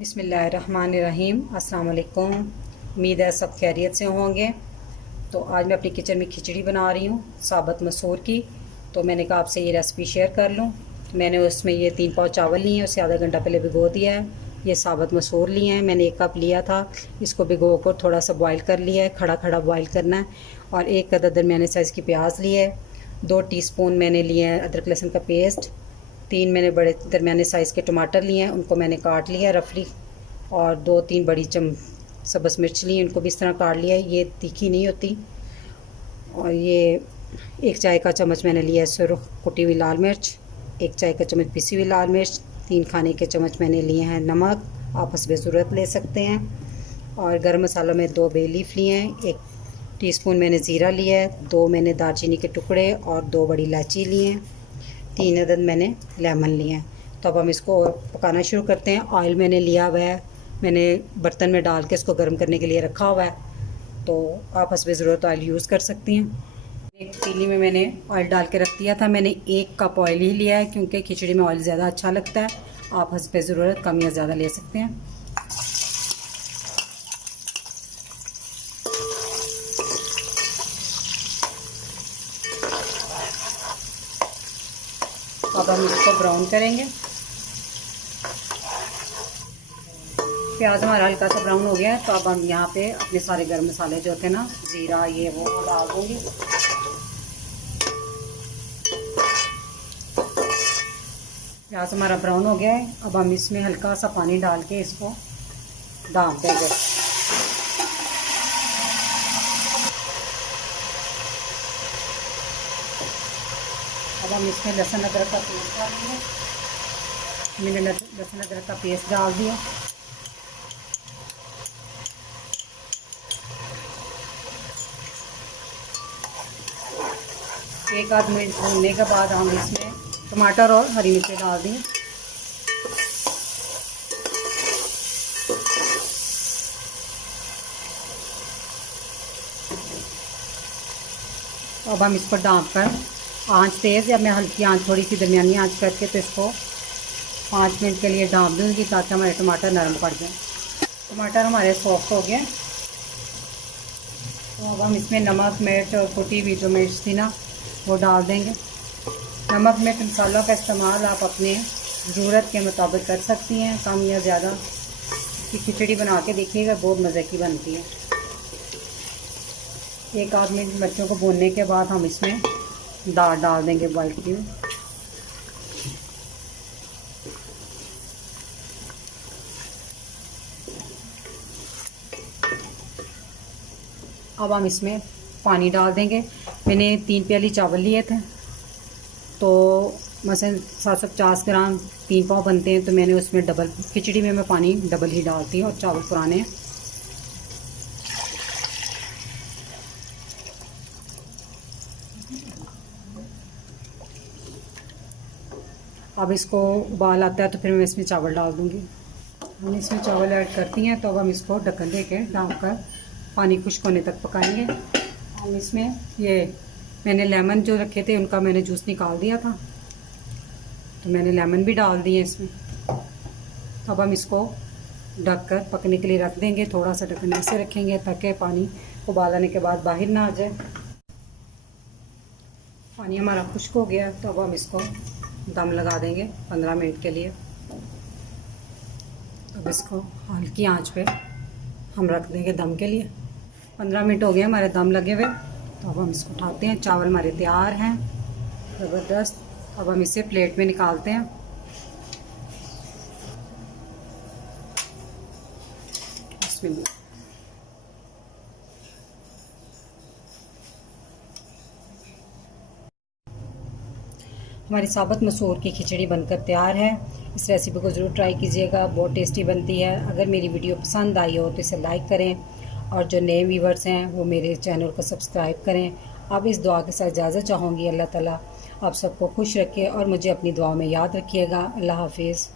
बिस्मिल्लाहिर्रहमानिर्रहीम। अस्सलाम वालेकुम। उम्मीद है सब खैरियत से होंगे। तो आज मैं अपनी किचन में खिचड़ी बना रही हूँ साबुत मसूर की। तो मैंने कहा आपसे ये रेसिपी शेयर कर लूँ। मैंने उसमें ये 3 पाव चावल लिए हैं, उसे आधा घंटा पहले भिगो दिया है। ये साबुत मसूर लिए हैं, मैंने 1 कप लिया था। इसको भिगो कर थोड़ा सा बॉयल कर लिया है, खड़ा खड़ा बॉयल करना है। और 1 अदद दरमियाने साइज़ की प्याज ली है। 2 टीस्पून मैंने लिए हैं अदरक लहसुन का पेस्ट। 3 मैंने बड़े दरमियाने साइज़ के टमाटर लिए हैं, उनको मैंने काट लिया रफली। और 2-3 बड़ी सब्ज़ मिर्च ली, उनको भी इस तरह काट लिया है, ये तीखी नहीं होती। और ये 1 चाय का चम्मच मैंने लिया है सुरख कुटी हुई लाल मिर्च, 1 चाय का चम्मच पिसी हुई लाल मिर्च, 3 खाने के चम्मच मैंने लिए हैं नमक, आप हस्बे ज़रूरत ले सकते हैं। और गरम मसाला में 2 बे लीफ लिए हैं, 1 टीस्पून मैंने ज़ीरा लिया है, 2 मैंने दालचीनी के टुकड़े और 2 बड़ी इलायची लिए हैं, 3 अदद मैंने लेमन लिए हैं। तो अब हम इसको पकाना शुरू करते हैं। ऑयल मैंने लिया हुआ है, मैंने बर्तन में डाल के इसको गर्म करने के लिए रखा हुआ है, तो आप हस्बे ज़रूरत ऑयल यूज़ कर सकती हैं। एक पतीली में मैंने ऑयल डाल के रख दिया था। मैंने 1 कप ऑयल ही लिया है क्योंकि खिचड़ी में ऑयल ज़्यादा अच्छा लगता है। आप हस्बे ज़रूरत कम या ज़्यादा ले सकते हैं। अब हम इसको ब्राउन करेंगे। प्याज हमारा हल्का सा ब्राउन हो गया है, तो अब हम यहाँ पे अपने सारे गर्म मसाले जो थे ना, ज़ीरा ये वो डाल दूँगी। प्याज हमारा ब्राउन हो गया है, अब हम इसमें हल्का सा पानी डाल के इसको डाल देंगे। अब हम इसमें लहसुन अदरक का पेस्ट डालेंगे। मैंने लहसुन अदरक का पेस्ट डाल दिया। एक आध मिनट भूनने के बाद हम इसमें टमाटर और हरी मिर्ची डाल दें। अब हम इसको ढाँप कर आँच तेज़ या मैं हल्की आँच थोड़ी सी दरमियानी आँच करके तो इसको 5 मिनट के लिए ढाँप दूँगी ताकि हमारे टमाटर नरम पड़ जाए। टमाटर हमारे सॉफ्ट हो गए, तो अब हम इसमें नमक मिर्च और कुटी हुई जो मिर्च थी ना वो डाल देंगे। नमक मिर्च मसालों का इस्तेमाल आप अपने ज़रूरत के मुताबिक कर सकती हैं, कम या ज़्यादा। इसकी खिचड़ी बना के देखिएगा, बहुत मज़े की बनती है। 1 आध मिनट मिर्चों को भूनने के बाद हम इसमें दाल डाल देंगे बॉयल की हुई। अब हम इसमें पानी डाल देंगे। मैंने 3 प्याली चावल लिए थे, तो मसलन 750 ग्राम 3 पाव बनते हैं, तो मैंने उसमें डबल, खिचड़ी में मैं पानी डबल ही डालती हूँ। और चावल पुराने हैं। अब इसको उबाल आता है तो फिर मैं इसमें चावल डाल दूँगी। हम इसमें चावल ऐड करती हैं, तो अब हम इसको ढक्कन दे के ढक कर पानी खुश्क होने तक पकाएंगे। हम इसमें ये मैंने लेमन जो रखे थे उनका मैंने जूस निकाल दिया था, तो मैंने लेमन भी डाल दिए इसमें। तो अब हम इसको ढक कर पकने के लिए रख देंगे। थोड़ा सा ढक्कन ऐसे रखेंगे ताकि पानी उबाल आने के बाद बाहर ना आ जाए। पानी हमारा खुश्क हो गया, तो अब हम इसको दम लगा देंगे 15 मिनट के लिए। अब इसको हल्की आंच पे हम रख देंगे दम के लिए। 15 मिनट हो गए हमारे दम लगे हुए, तो अब हम इसको उठाते हैं। चावल हमारे तैयार हैं, ज़बरदस्त। अब हम इसे प्लेट में निकालते हैं। बिस्मिल्लाह। हमारी साबुत मसूर की खिचड़ी बनकर तैयार है। इस रेसिपी को ज़रूर ट्राई कीजिएगा, बहुत टेस्टी बनती है। अगर मेरी वीडियो पसंद आई हो तो इसे लाइक करें, और जो नए व्यूवर्स हैं वो मेरे चैनल को सब्सक्राइब करें। अब इस दुआ के साथ इजाज़त चाहूँगी। अल्लाह ताला आप सबको खुश रखे और मुझे अपनी दुआ में याद रखिएगा। अल्लाह हाफिज़।